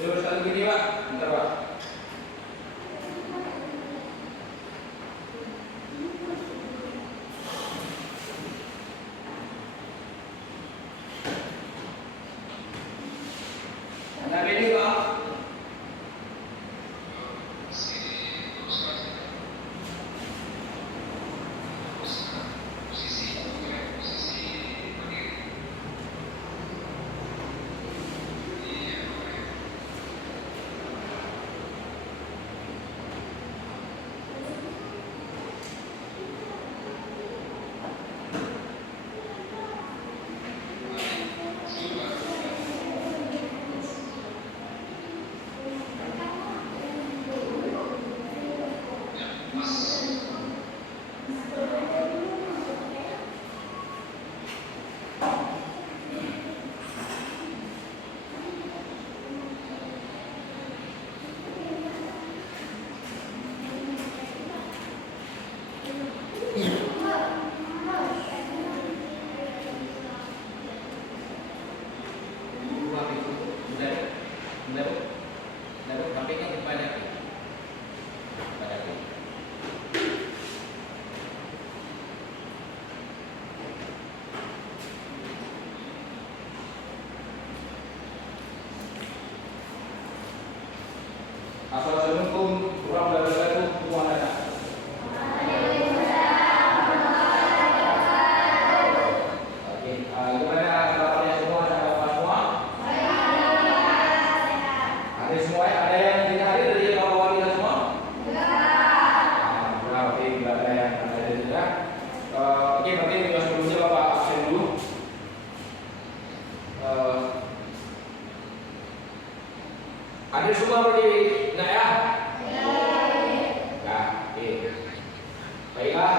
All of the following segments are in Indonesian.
Luruskan begini Pak, bentar Pak. Nah ini Pak. Assalamualaikum warahmatullahi wabarakatuh. Oke, gimana kabarnya semua? Sehat semua? Ada semua? Ada yang tidak hadir dari kawan kita semua? Nah, oke, tidak ada yang hadir juga. Oke, berarti minggu sebelumnya Bapak absen dulu. Hadir semua berarti? Nah ya? Ya, oke. Baiklah,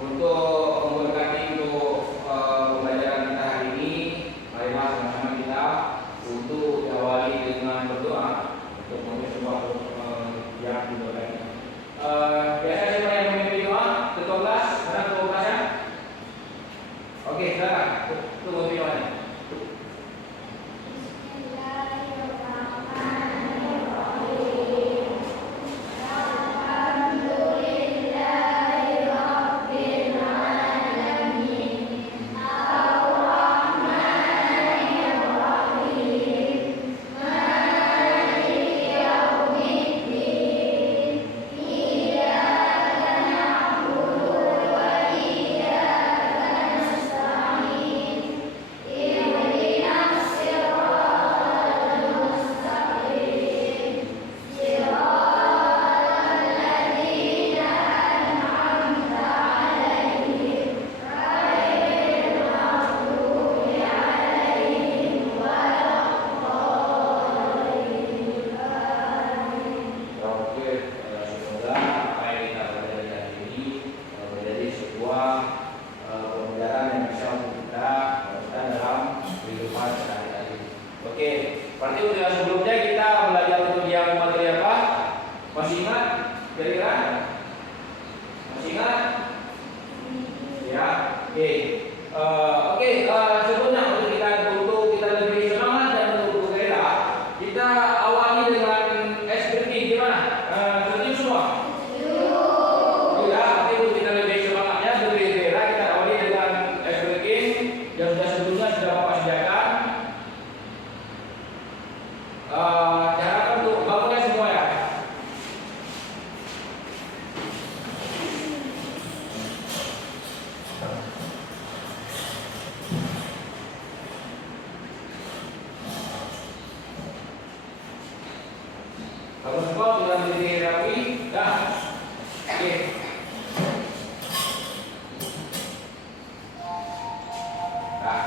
untuk memberkati untuk pembelajaran kita hari ini, marilah sama-sama kita untuk diawali dengan berdoa untuk menuju sebuah yang diberkati. Biasa siapa yang memimpin doa? Ketua kelas, mana ketua kelasnya? Oke, silakan. Tunggu doanya. Berarti udah sebelumnya kita belajar untuk yang materi apa? Masih ingat? Kira-kira? Masih ingat? Ya, oke. Sebelumnya untuk kita lebih semangat dan untuk bekerja, kita awali dengan SPT gimana? Setuju semua? Ya, nanti untuk kita lebih semangatnya bekerja, kita awali dengan SPT yang sudah sebelumnya sudah Bapak sediakan. Jangan untuk bangunnya semua ya. Kalau semua sudah berdiri rapi, dah. Oke. Dah.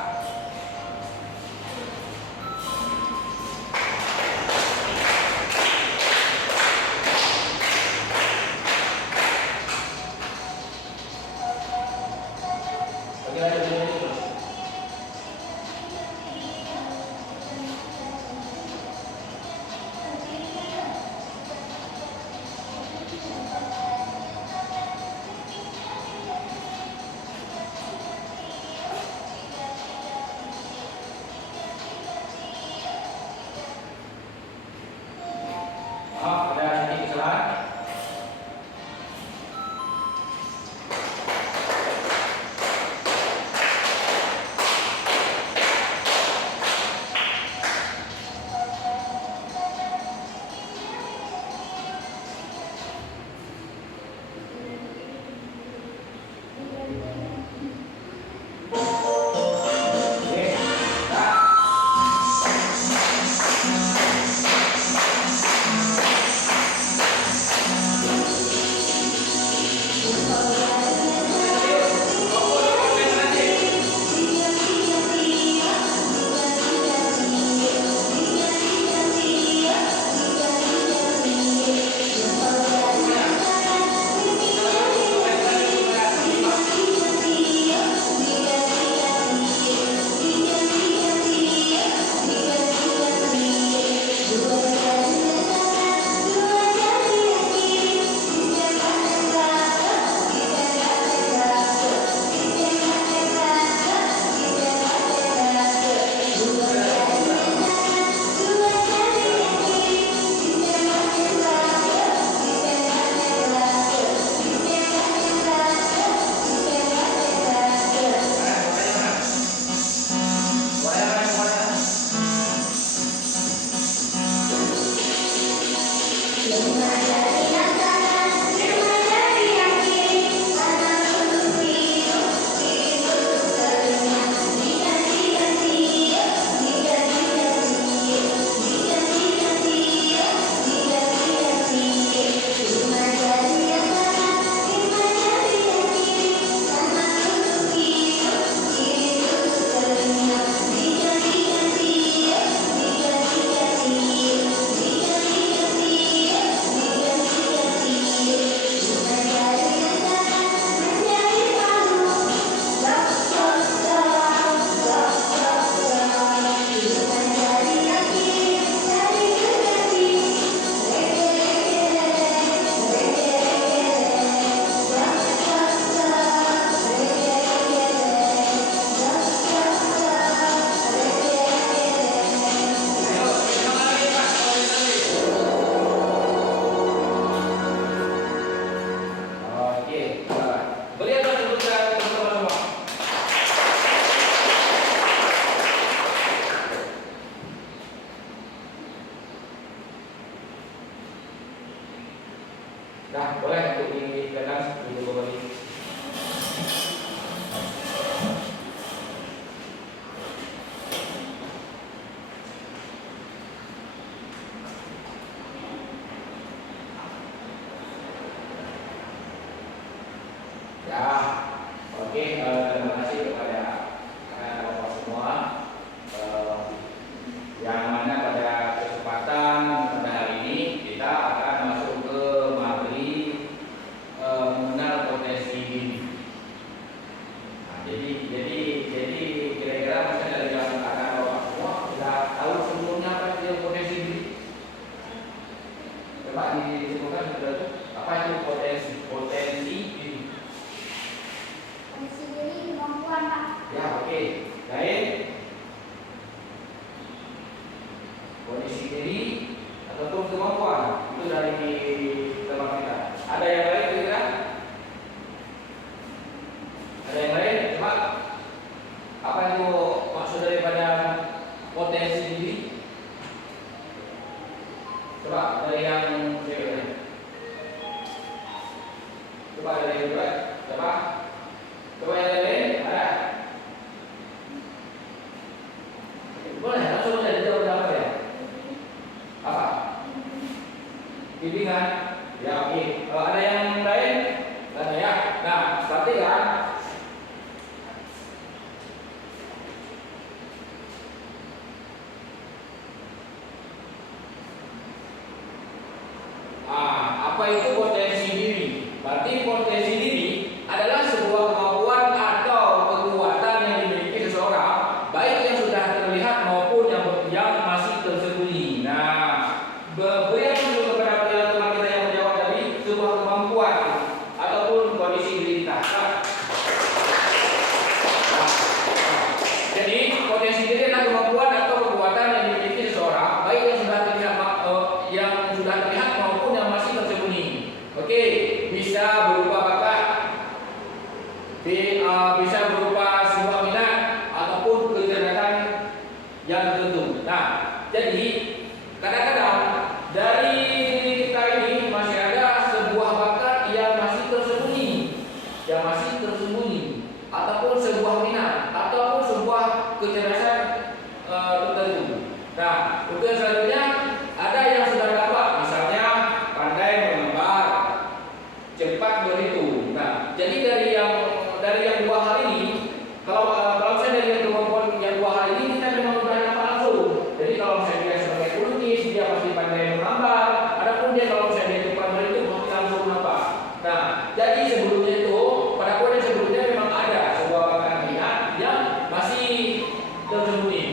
Ya, oke. Lain kondisi diri ataupun kemampuan itu dari teman kita. Ada yang lain kira-kira? Ada yang lain? Coba. Apa itu maksud daripada potensi diri? Coba dari yang cewek. Coba dari yang cewek. Coba. Coba yang lain ada. Boleh langsung saja jawab apa ya? Apa? Bimbingan. Ya, oke. Ada yang lain? Ada ya. Nah, berarti kan apa itu potensi diri? Berarti potensi diri adalah sebuah kemampuan atau kekuatan yang dimiliki seseorang, baik yang sudah terlihat maupun yang masih tersembunyi. Nah, beri yang dulu kepada teman kita yang menjawab tadi, sebuah kemampuan ataupun kondisi diri kita. Jadi potensi diri adalah kemampuan atau kekuatan yang dimiliki seseorang, baik yang sudah terlihat maupun yang masih tersembunyi. Oke, bisa berupa bakat, bisa berupa sebuah minat ataupun kecerdasan yang tertentu. Nah, jadi kadang-kadang dari diri kita ini masih ada sebuah bakat yang masih tersembunyi, ataupun sebuah minat ataupun sebuah kecerdasan tertentu. Nah, untuk yang selanjutnya ada yang sudah dapat, misalnya pandai menggambar, cepat berhitung. Nah, jadi dari yang dua hal ini, kalau saya dari kemampuan yang dua hal ini kita memang sudah dapat langsung. Jadi kalau saya dia sebagai pelukis, dia pasti pandai menggambar. Adapun dia kalau saya dia cepat berhitung, pasti langsung nampak. Nah, jadi sebelumnya itu pada poin yang sebelumnya memang ada sebuah bakat minat yang masih tersembunyi.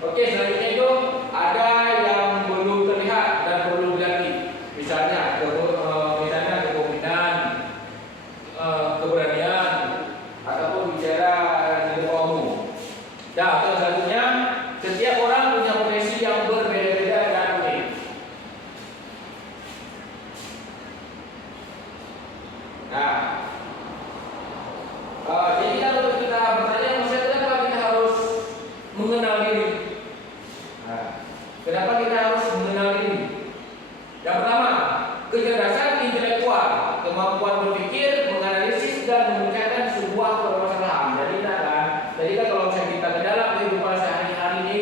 Oke, selanjutnya itu ada yang belum terlihat dan perlu dilatih. Misalnya kepemimpinan, keberanian, ataupun bicara di depan umum. Nah, untuk selanjutnya, setiap orang punya potensi yang berbeda-beda dan unik. Nah, jadi kalau kita bertanya, maksudnya kenapa kita harus mengenal diri? Nah, kenapa kita harus mengenal diri? Yang pertama, kecerdasan intelektual, kemampuan berpikir, menganalisis dan memecahkan sebuah permasalahan. Jadi kan kalau misalnya kita ke dalam kehidupan sehari-hari ini,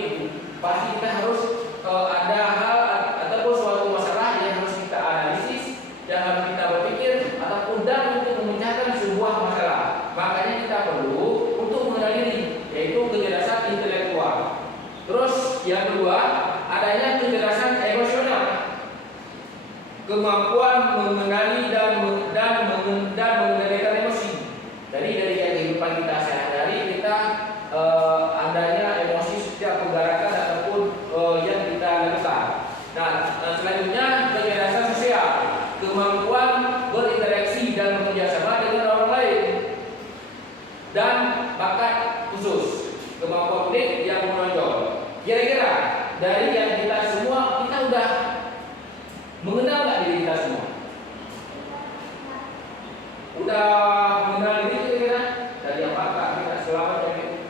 pasti kita harus ada hal ataupun suatu masalah yang harus kita analisis, yang harus kita berpikir ataupun dan untuk memecahkan sebuah masalah. Makanya kita perlu untuk mengenal diri, yaitu kecerdasan intelektual. Terus yang kedua, adanya kecerdasan emosional, kemampuan mengenali dan mengendalikan emosi. Jadi dari kehidupan kita sehari-hari kita adanya emosi setiap penggarakan ataupun yang kita lakukan. Nah, selanjutnya kecerdasan sosial, kemampuan berinteraksi dan bekerja sama dengan orang lain, dan bakat khusus, kemampuan unik yang menonjol. Kira-kira dari yang kita semua, kita udah mengenal nggak diri kita semua? Udah mengenal diri kira-kira dari yang bakat kita selama ini?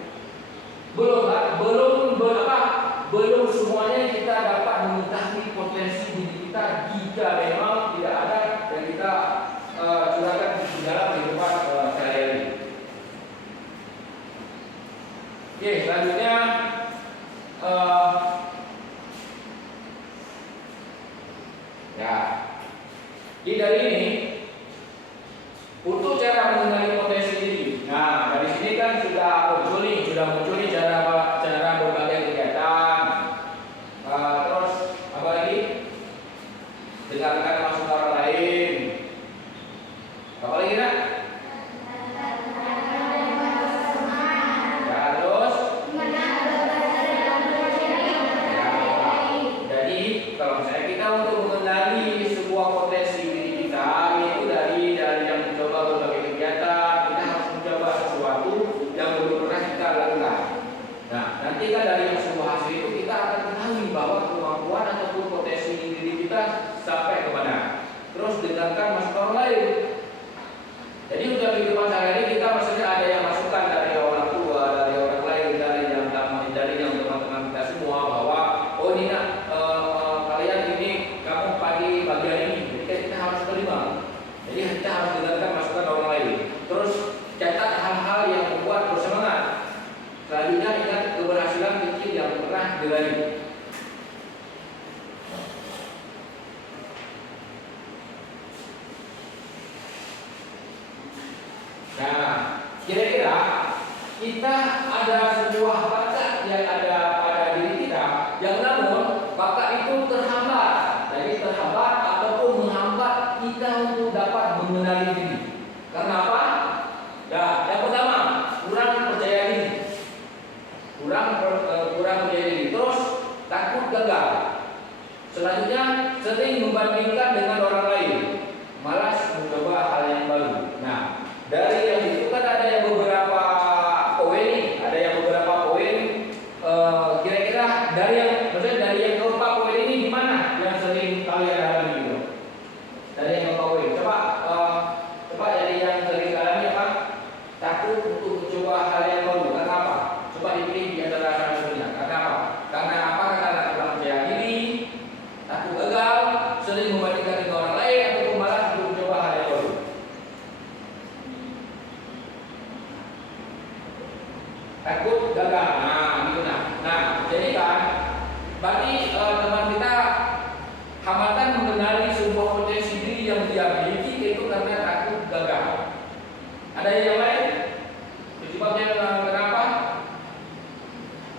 Belum semuanya kita dapat mengetahui potensi diri kita jika memang tidak ada dan kita curahkan di dalam kehidupan sehari-hari. Oke, selanjutnya dari ini untuk cara mengenali potensi diri. Nah, dari sini kan sudah muncul nih cara berbagai kegiatan. Terus apa lagi? Dengarkan masukan orang lain. Apa lagi nak? Kalau misalnya kita untuk mengenali sebuah potensi diri kita, itu dari yang mencoba berbagai kegiatan, Nanti kan dari sebuah hasil itu kita akan ketahui bahwa kemampuan ataupun potensi diri kita sampai kemana. Terus dengarkan masukan orang lain. Jadi untuk kehidupan sehari-hari kita maksudnya ada yang masukan dari orang tua, dari orang lain, dari yang teman-teman kita semua bahwa oh ini nak kalian ini kamu pagi bagian ini, jadi kita harus terima. Jadi kita harus dengarkan masukan orang lain. Terus catat hal-hal yang membuat bersemangat. Selanjutnya ingat keberhasilan kecil yang pernah diraih. Nah, kira-kira kita ada sebuah bakat yang ada pada diri kita, yang namun bakat itu terhambat. Jadi terhambat ataupun menghambat kita untuk dapat mengenali diri. Karena apa? Ya, yang pertama, kurang percaya diri. Kurang percaya diri. Terus takut gagal. Selanjutnya sering membandingkan dengan orang lain. Malas mencoba hal yang baru. Nah, dari yang itu kan ada yang beberapa poin, ada yang beberapa poin. Kira-kira dari yang, maksudnya dari yang keempat poin ini di mana yang sering kalian alami gitu? Dari yang keempat poin. Coba dari yang sering alami apa? Takut untuk mencoba hal yang baru. Karena apa? Coba dipilih di antara salah-satunya. Karena apa? Karena apa? Karena kurang percaya diri, takut gagal, sering membandingkan dengan orang lain, ataupun malas untuk mencoba hal yang baru. Takut gagal. Nah, gitu nah. Jadi kan bagi teman kita hambatan mengenali sebuah potensi diri yang dia miliki itu karena takut gagal. Ada yang lain? Sebabnya kenapa?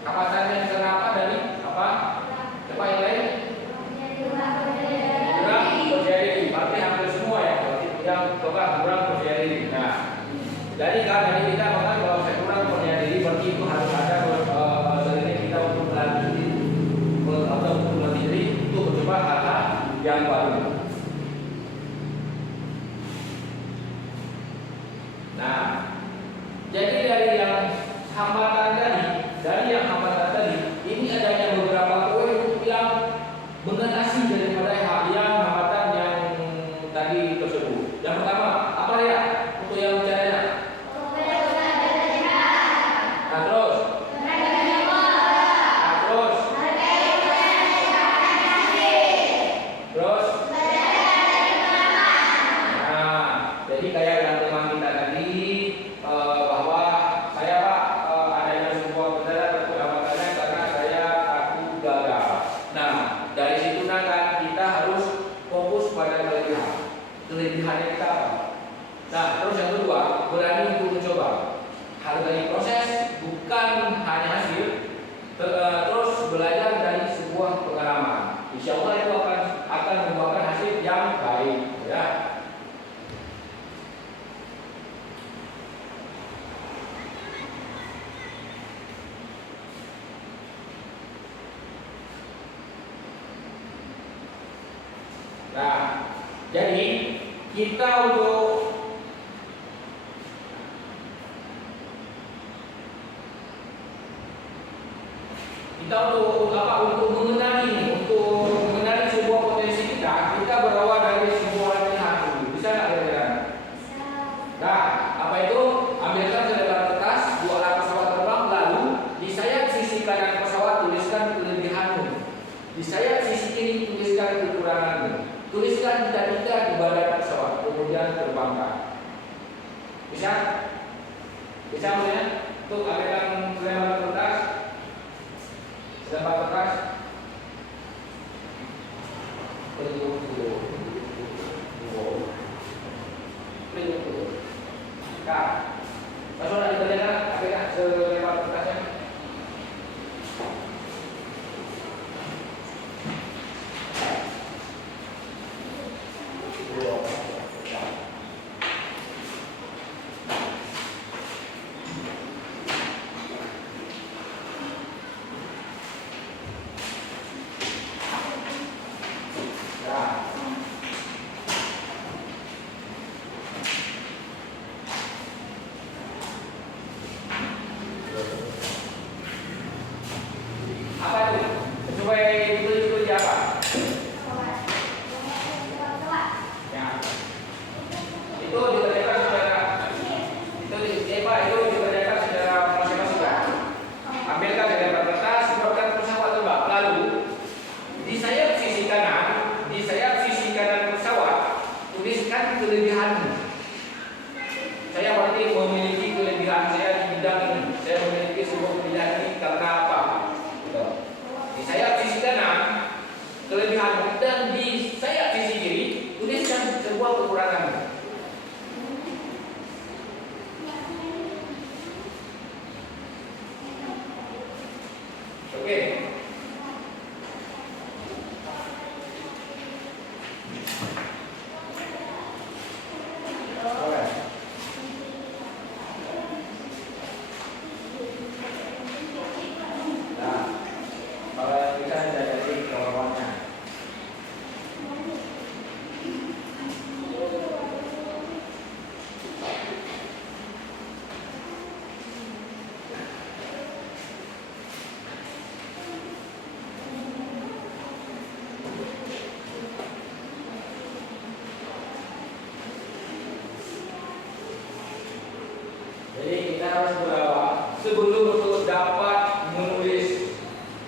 Hambatannya kenapa dari apa? Coba yang lain? Kurang percaya diri. Berarti hampir semua ya. Berarti yang kurang percaya diri. Nah, jadi kan dari kita mengatakan bahwa saya kurang percaya diri, berarti itu harus ada sebenarnya kita untuk melatih atau untuk melatih diri untuk mencoba hal-hal yang baru. Nah, jadi dari yang hambatan tadi, ini adanya beberapa poin yang mengatasi daripada yang hambatan yang tadi tersebut. Yang pertama, apa ya? Untuk yang caranya. Nah, terus. Jadi kayak yang teman kita tadi bahwa saya Pak adanya sebuah kendala terhambatannya karena saya takut gagal. Nah, dari situ kan kita harus fokus pada kelebihannya kita apa. Nah, terus yang kedua, berani untuk mencoba. Hargai proses, bukan hanya hasil. Terus belajar dari sebuah pengalaman. Insya Allah itu akan membuahkan hasil yang baik. Ya. Nah, jadi kita untuk mengenali sebuah potensi kita berawal dari sebuah latihan dulu. Bisa nggak kira-kira? Nah, apa itu? Ambilkan selebar kertas, dua arah pesawat terbang, lalu di sayap sisi kanan pesawat tuliskan kelebihanmu. Di sayap sisi kiri tuliskan kekuranganmu. Tuliskan cita-cita di badan pesawat, kemudian terbangkan. Bisa? Bisa maksudnya? Untuk ambilkan selebar kertas. Selebar kertas. Kak, langsung ada dikerjakan, ambilkan selebar kertasnya. Oke. Boleh. Nah, kalau yang bisa saya jadi kawan-kawannya. Jadi kita harus berdoa sebelum untuk dapat menulis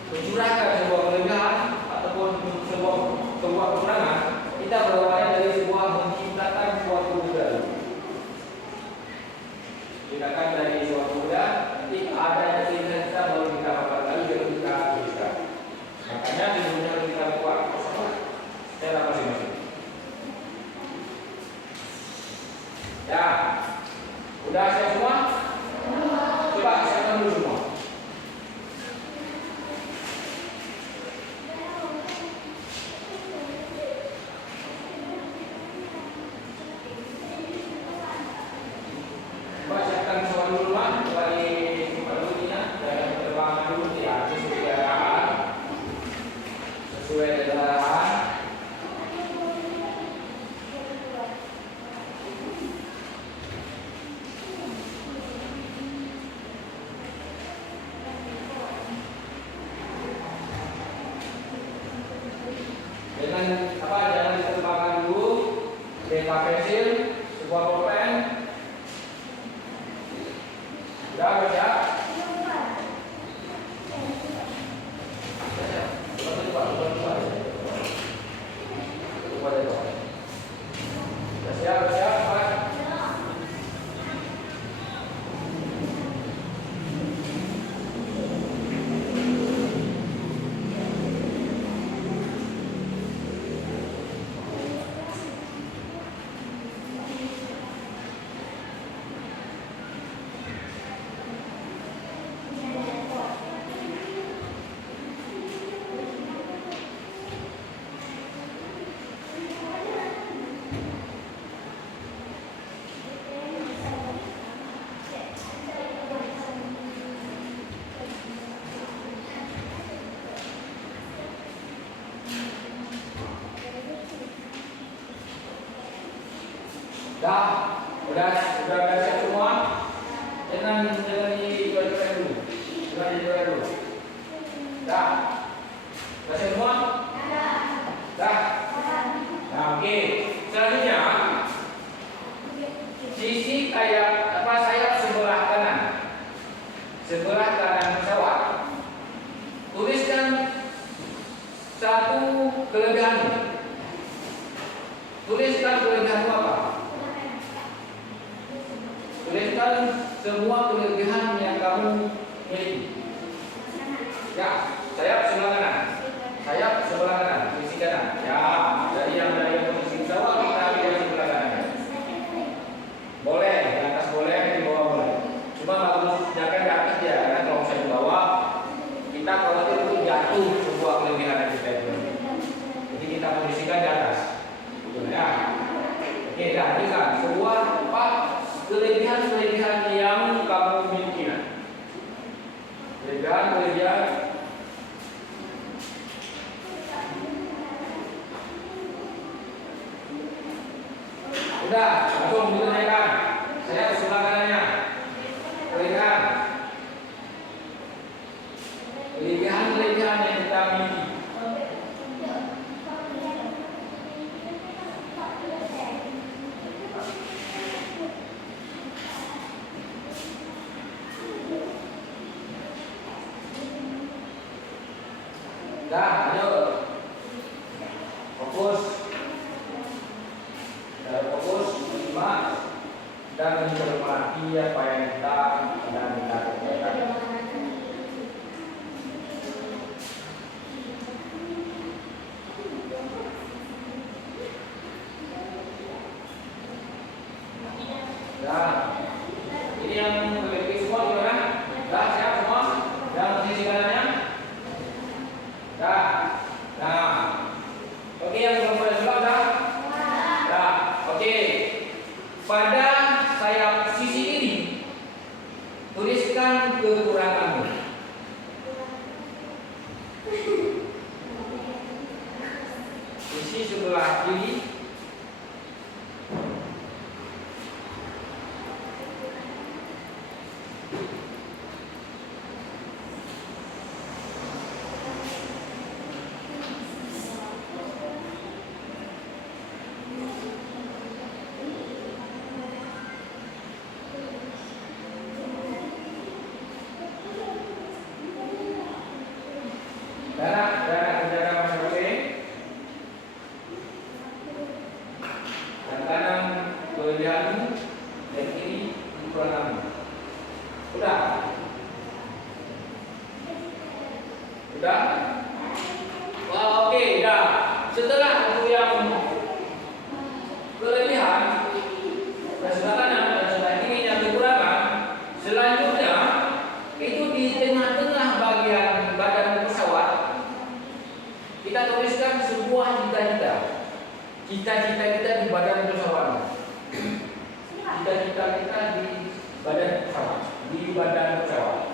mencurahkan sebuah kelebihan ataupun sebuah kekurangan, kita berawalnya dari sebuah menciptakan suatu budaya. Ciptakan dari suatu budaya, nanti ada yang kita baru kita pakai lagi baru kita tuliskan. Makanya sebelumnya kita buat saya masing-masing. Ya, udah siap semua? Coba siapkan dulu semua. Coba siapkan semua dulu lah. Kembali simpan dulu ini ya. Jangan terbangan dulu ya. Sesuai arahan. Sesuai dengan arahan. Dengan apa? Jangan diterbangkan dulu. Pakai pensil, sebuah pulpen. Sudah baca? Siap, siap, Pak. Udah siap semua? Jangan dijual-jual dulu. Jangan dijual dulu. Dah. Udah siap semua? Dah. Nah, oke. Selanjutnya sisi sayap sebelah kanan. Sebelah kanan pesawat. Tuliskan satu kelebihan. Tuliskan kelebihan apa? Tuliskan semua kelebihan yang kamu miliki. Ya, sayap sebelah kanan. Sayap sebelah kanan, sisi kanan. Ya, dari posisi pesawat kita ambil yang sebelah kanan. Boleh, di atas boleh, di bawah boleh. Cuma bagus jangan di atas ya, karena kalau saya di bawah, kita khawatir itu jatuh sebuah kelebihan yang kita itu. Jadi kita posisikan di atas. Ya. Oke, dah tuliskan sebuah kelebihan yang kamu miliki. Kelebihan. Udah, langsung ditunjukkan. Saya sebelah kanannya. Kelebihan yang kita miliki. Dah, ayo. Fokus. Fokus, simak dan mencermati apa yang kita kerjakan. Dah. Ini yang lebih semua gimana? Dah siap semua? Yang sisi kanannya? Dana kerjakan masing-masing. Yang kanan kelebihanmu, yang ini kekuranganmu. Udah? Udah? Wah, oke, udah. Setelah untuk yang kelebihan dan sebelah kanan dan sebelah kiri yang kekurangan, selanjutnya itu di tengah-tengah bagian badan pesawat kita tuliskan sebuah cita-cita. Cita-cita kita di badan pesawat. Cita-cita kita di badan pesawat. Di badan pesawat.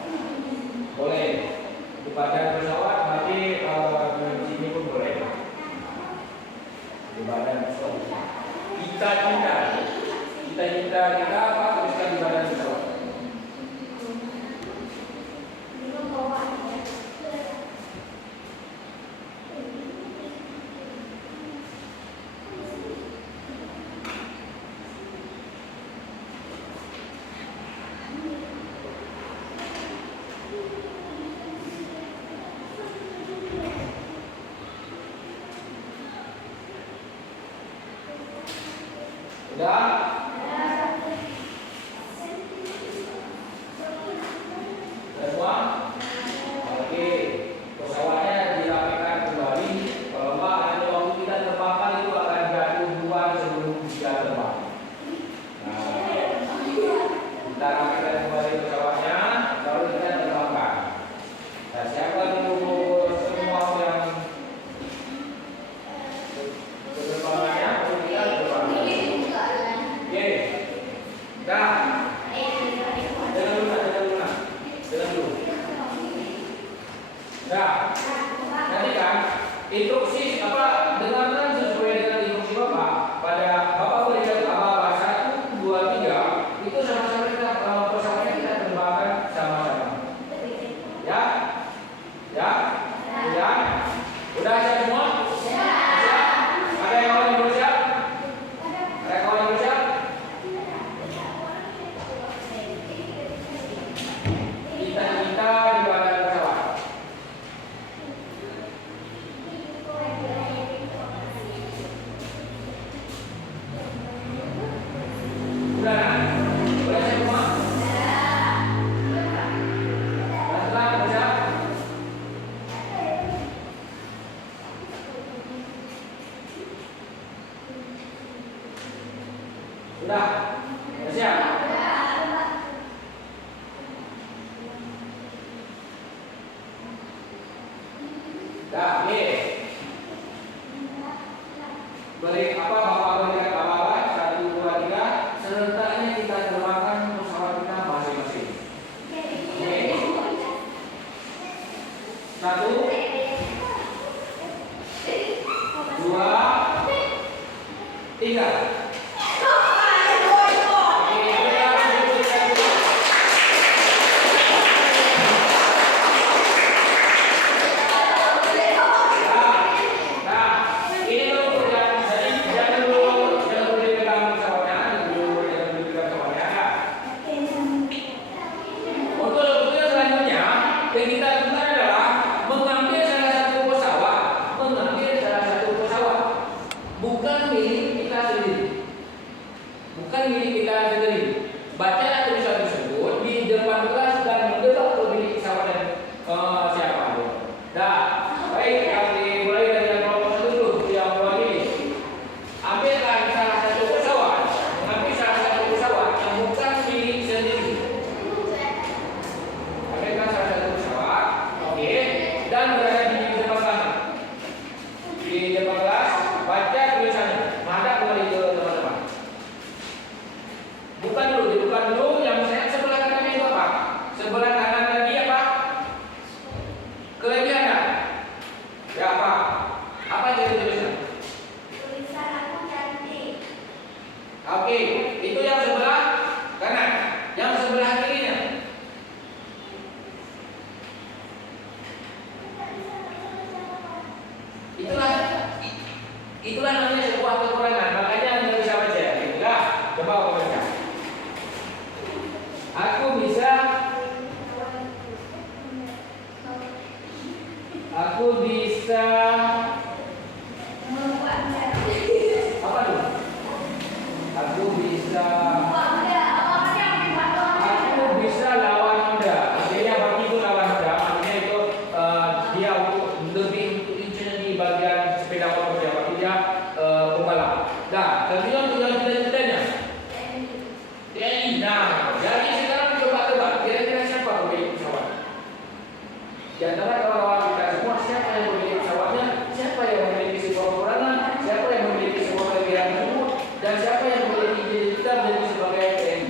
Boleh. Di badan pesawat berarti di sini pun boleh. Di badan pesawat. Cita-cita. Cita-cita kita apa? Tuliskan di badan pesawat. Udah? Semua? Oke. Pesawatnya dirapikan kembali. Kalau enggak, nanti waktu kita terbakar itu akan jatuh duluan sebelum kita terbang. Nah, kita rapikan kembali pesawatnya, baru kita terbakar. Dan siapa dulu semua yang penerbangannya, baru kita terbang. Oke. Dah. Jalan dulu. Dah. Nanti kan instruksi apa dengarkan sesuai dengan instruksi Bapak. Pada Bapak berikan apa 1, 2, 3 itu sama-sama kita pesawatnya kita terbangkan sama-sama. Ya? Ya? Ya? Udah siap semua? Siap? Ada yang mau belum siap? Ada kawan yang belum siap? Cita-cita di badan pesawat. Udah kan? Udah siap semua? Pelan-pelan, udah siap? Udah? Udah siap? Dah, oke. Beri apa Bapak berikan apa 1, 2, 3 serentaknya kita terbangkan pesawat kita masing-masing. Oke. 1, 2, 3. Yang kita lakukan adalah mengambil salah satu pesawat, bukan milik kita sendiri, Bacalah tulisan tersebut di depan kelas dan mendesak pemilik pesawat dan siapa. Dah, baik kami mulai dari yang kelompok 1 dulu, yang mulai ini. Ambilkan salah satu pesawat, yang bukan milik sendiri. Ambilkan salah satu pesawat, oke, dan berada di depan kelas. Di depan kelas, baca tulisannya, menghadap kembali ke teman-teman. Bukan dulu, yang saya sebelah kanan itu apa? Sebelah kanan lagi apa? Kelebihan kan? Ya apa? Apa jadi tulisan? Tulisan aku cantik. Oke, itu yang sebelah kanan. Yang sebelah kirinya? Itulah namanya sebuah kekurangan. Makanya Anda bisa baca. Itulah, coba aku baca. Aku bisa Aku bisa Membuat mudah. apa tuh? Aku bisa Membuat mudah. Apa yang membuat orang Aku bisa lawan muda. Artinya bagi itu lawan muda. Artinya itu dia lebih intinya di bagian sepeda motor dia. Berarti dia pembalap. Nah, kemudian cita-citanya. TNI. Nah, jadi sekarang coba tebak. Kira-kira siapa pemilik pesawat? Di antara kawan-kawan kita semua, siapa yang memiliki pesawatnya? Siapa yang memiliki sebuah perorangan? Siapa yang memiliki sebuah kelebihan tersebut? Dan siapa yang memiliki cita-cita menjadi sebagai TNI?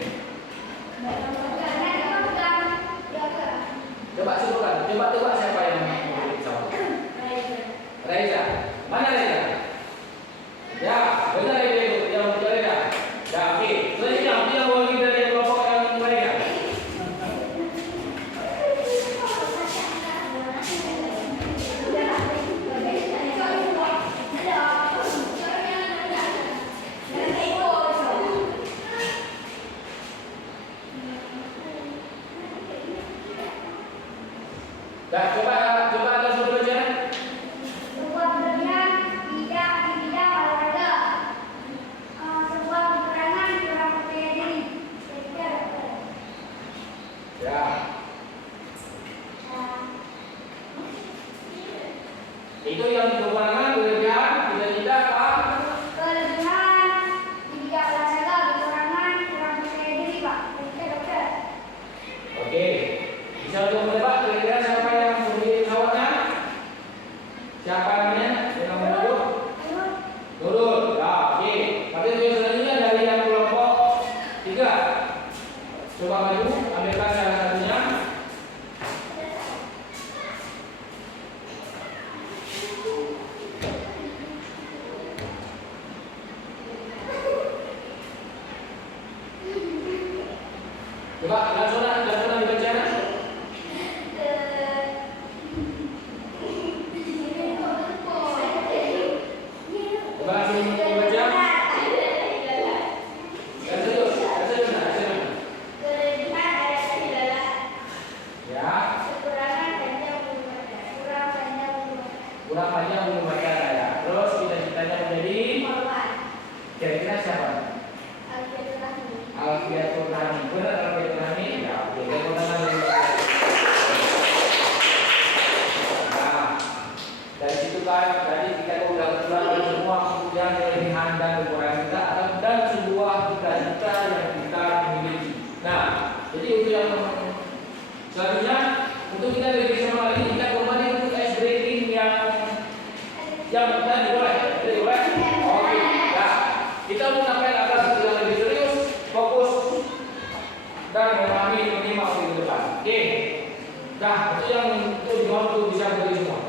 Coba sebutkan, coba tebak siapa yang memiliki pesawat? Reza. Mana Reza? Ya, benar itu. Yang betul Reza. Ya, oke. Selanjutnya, itu yang bagi dari kelompok yang lainnya. Dah, coba ada sebut aja. Sebuah berlian tidak di bidang olahraga. Sebuah kekurangan kurang percaya diri. Ya. Itu yang kekurangan, kelebihan, cita-cita apa? Kelebihan di bidang olahraga, kekurangan kurang percaya diri, Pak. Dokter. Oke. Bisa untuk menebak kira-kira siapa yang memiliki pesawatnya? Siapa namanya? Yang menunjuk? Nurul. Ya, oke. Tapi yang selanjutnya dari yang kelompok 3. Coba maju, ambilkan salah satunya. Coba langsung dibaca. Coba langsung dibaca. Dan serius, Ya, kurang panjang belum baca ya. Terus cita-citanya menjadi kira-kira siapa? Alfiatul Rahmi. Benar Alfiatul Rahmi? Ya, oke. Tepuk tangan dulu. Nah, dari situ kan tadi kita udah bilang semua kemudian kelebihan dan kekurangan kita dan sebuah cita-cita yang kita miliki. Nah, jadi untuk yang selanjutnya untuk kita lebih sama lagi kita kembali untuk ice breaking yang tadi boleh. Oke. Nah, kita mau ngapain agar yang lebih serius, fokus dan memahami minimal di depan. Oke. Nah, itu yang untuk dimau untuk bisa berdiri semua.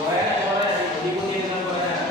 Suaranya diikuti dengan suaranya.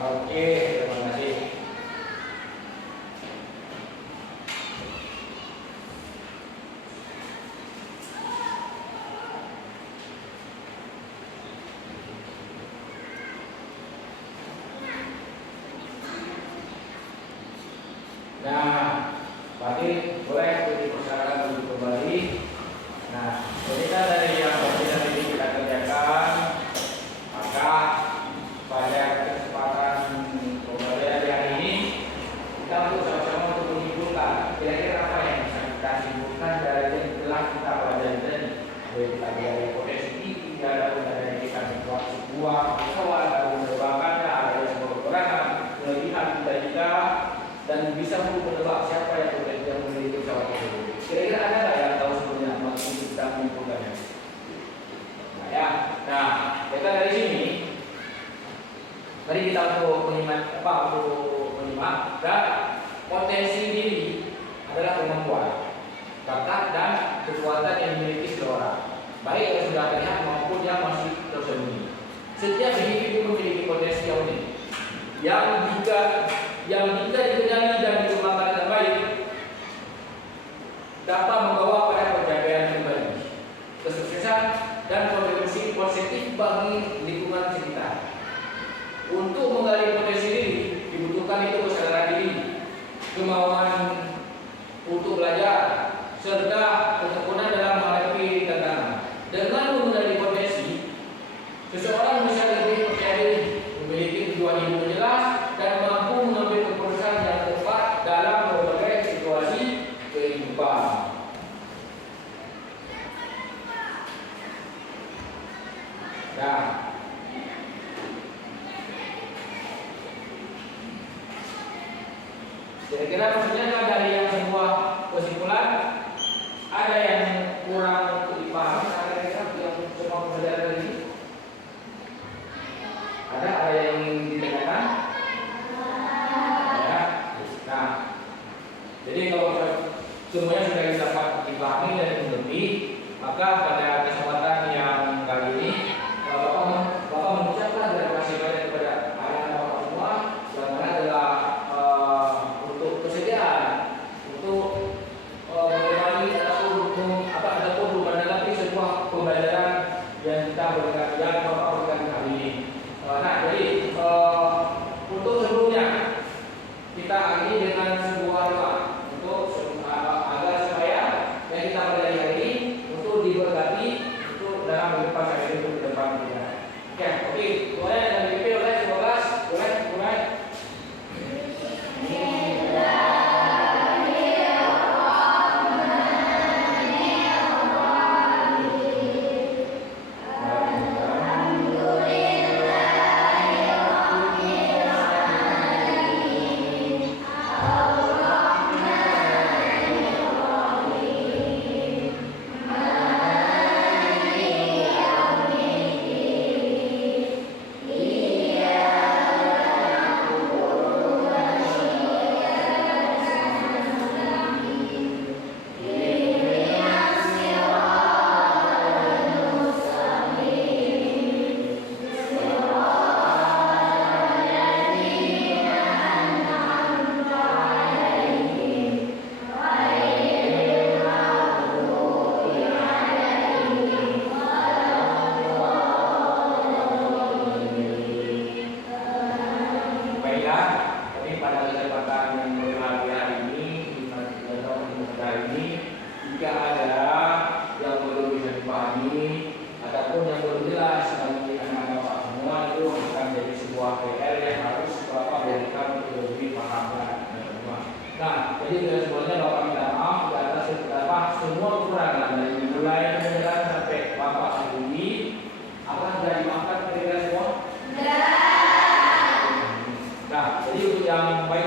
Oke, terima kasih. Nah, berarti boleh dipersilakan untuk kembali. Nah, cerita dari yang tadi kita kerjakan, maka pada kesempatan pembelajaran yang ini kita untuk sama-sama untuk menyimpulkan kira-kira apa yang bisa kita simpulkan dari yang telah kita pelajari tadi. Kita dari potensi tinggi, ada yang kita membuat sebuah pesawat, ada menerbangkannya, ada yang berperangan, kelebihan kita dan bisa menebak siapa yang potensial memiliki pesawat tersebut. Kira-kira ada nggak yang tahu sebenarnya maksud kita menyimpulkannya? Nah, ya. Nah, kita dari sini tadi kita untuk menyimak dan potensi diri adalah kemampuan, bakat dan kekuatan yang dimiliki seseorang, baik yang sudah terlihat maupun yang masih tersembunyi. Setiap individu memiliki potensi yang unik, yang jika dikenali dan dikembangkan dengan baik dapat membawa pada pencapaian pribadi, kesuksesan dan kontribusi positif bagi lingkungan sekitar. Untuk menggali potensi diri dibutuhkan itu kesadaran diri, kemauan untuk belajar, serta ketekunan dalam menghadapi tantangan. Dengan mengenali potensi, seseorang bisa lebih percaya diri, memiliki tujuan hidup yang jelas, dan mampu mengambil keputusan yang tepat dalam berbagai situasi kehidupan. Nah, kira-kira maksudnya dari yang sebuah kesimpulan ada yang kurang untuk dipahami, ada yang semua pembelajaran ini ada yang ingin ditanyakan? Ya. Nah, jadi kalau semuanya sudah dapat dipahami dan dimengerti, maka pada kesempatan yang kali ini Bapak mengucapkan terima kasih banyak kepada ayah-ayah semua yang mana adalah untuk kesediaan untuk menemani ataupun menanggapi sebuah pembelajaran yang kita berikan yang Bapak berikan kali ini. Nah, jadi untuk sebelumnya kita akhiri dengan sebuah doa untuk agar Jadi sebenarnya Bapak minta maaf di atas semua kekurangan dari mulai penjelasan sampai Bapak sendiri. Apa sudah dimaafkan kira-kira semua? Nah, jadi untuk yang baik